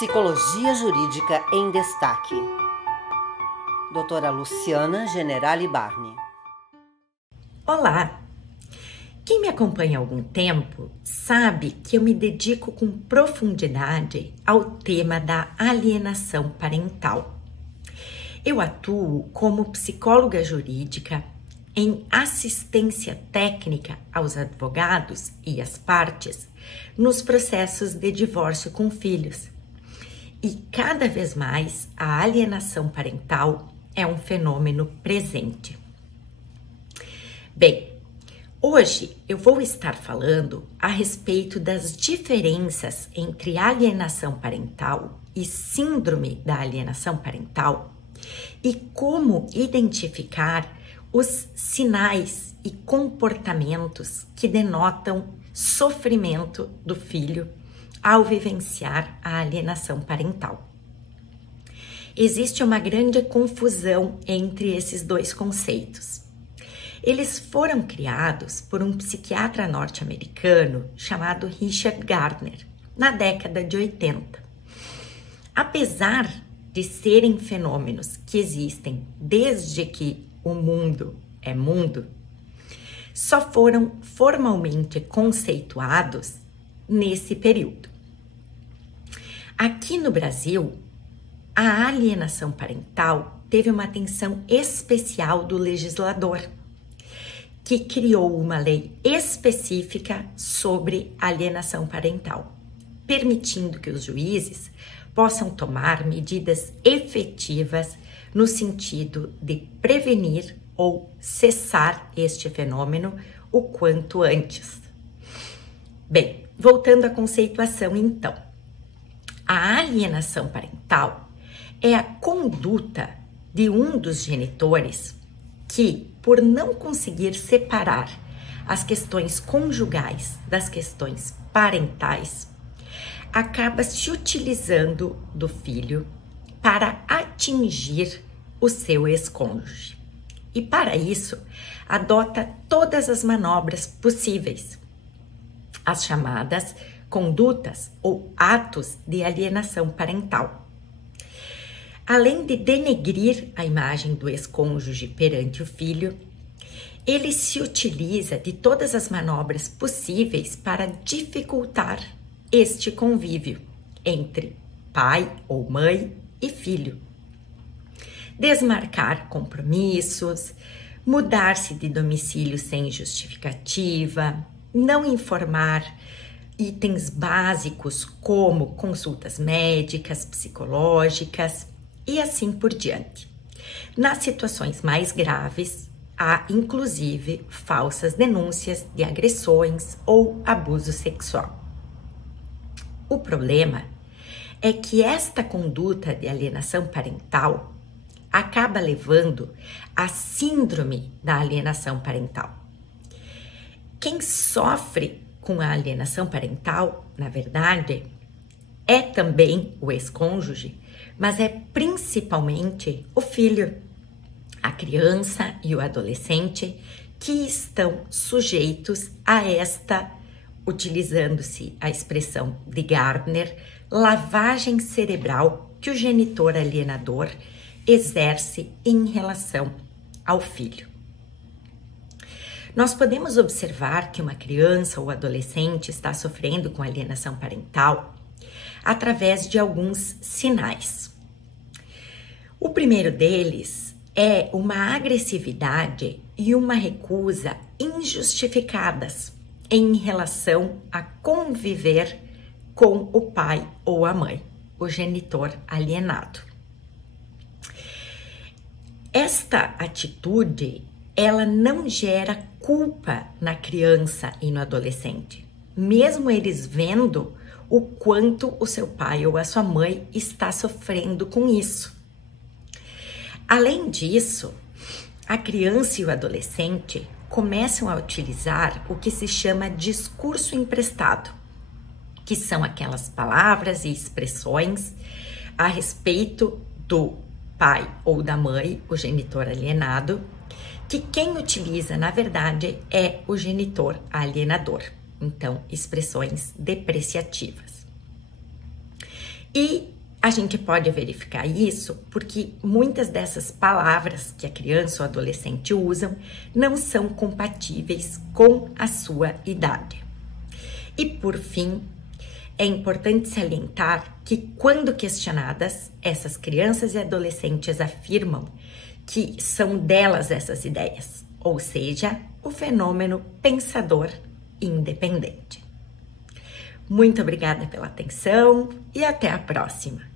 Psicologia Jurídica em Destaque. Doutora Luciana Generali Barni. Olá! Quem me acompanha há algum tempo sabe que eu me dedico com profundidade ao tema da alienação parental. Eu atuo como psicóloga jurídica em assistência técnica aos advogados e às partes nos processos de divórcio com filhos. E cada vez mais a alienação parental é um fenômeno presente. Bem, hoje eu vou estar falando a respeito das diferenças entre alienação parental e síndrome da alienação parental e como identificar os sinais e comportamentos que denotam sofrimento do filho ao vivenciar a alienação parental. Existe uma grande confusão entre esses dois conceitos. Eles foram criados por um psiquiatra norte-americano chamado Richard Gardner, na década de 80. Apesar de serem fenômenos que existem desde que o mundo é mundo, só foram formalmente conceituados nesse período. Aqui no Brasil, a alienação parental teve uma atenção especial do legislador, que criou uma lei específica sobre alienação parental, permitindo que os juízes possam tomar medidas efetivas no sentido de prevenir ou cessar este fenômeno o quanto antes. Bem, voltando à conceituação então. A alienação parental é a conduta de um dos genitores que, por não conseguir separar as questões conjugais das questões parentais, acaba se utilizando do filho para atingir o seu ex-cônjuge. E para isso, adota todas as manobras possíveis, as chamadas condutas ou atos de alienação parental. Além de denegrir a imagem do ex-cônjuge perante o filho, ele se utiliza de todas as manobras possíveis para dificultar este convívio entre pai ou mãe e filho. Desmarcar compromissos, mudar-se de domicílio sem justificativa, não informar itens básicos como consultas médicas, psicológicas e assim por diante. Nas situações mais graves, há inclusive falsas denúncias de agressões ou abuso sexual. O problema é que esta conduta de alienação parental acaba levando à síndrome da alienação parental. Quem sofre com a alienação parental, na verdade, é também o ex-cônjuge, mas é principalmente o filho, a criança e o adolescente que estão sujeitos a esta, utilizando-se a expressão de Gardner, lavagem cerebral que o genitor alienador exerce em relação ao filho. Nós podemos observar que uma criança ou adolescente está sofrendo com alienação parental através de alguns sinais. O primeiro deles é uma agressividade e uma recusa injustificadas em relação a conviver com o pai ou a mãe, o genitor alienado. Esta atitude, ela não gera culpa na criança e no adolescente, mesmo eles vendo o quanto o seu pai ou a sua mãe está sofrendo com isso. Além disso, a criança e o adolescente começam a utilizar o que se chama discurso emprestado, que são aquelas palavras e expressões a respeito do pai ou da mãe, o genitor alienado, que quem utiliza, na verdade, é o genitor alienador. Então, expressões depreciativas. E a gente pode verificar isso porque muitas dessas palavras que a criança ou adolescente usam não são compatíveis com a sua idade. E por fim, é importante salientar que quando questionadas, essas crianças e adolescentes afirmam que são delas essas ideias, ou seja, o fenômeno pensador independente. Muito obrigada pela atenção e até a próxima!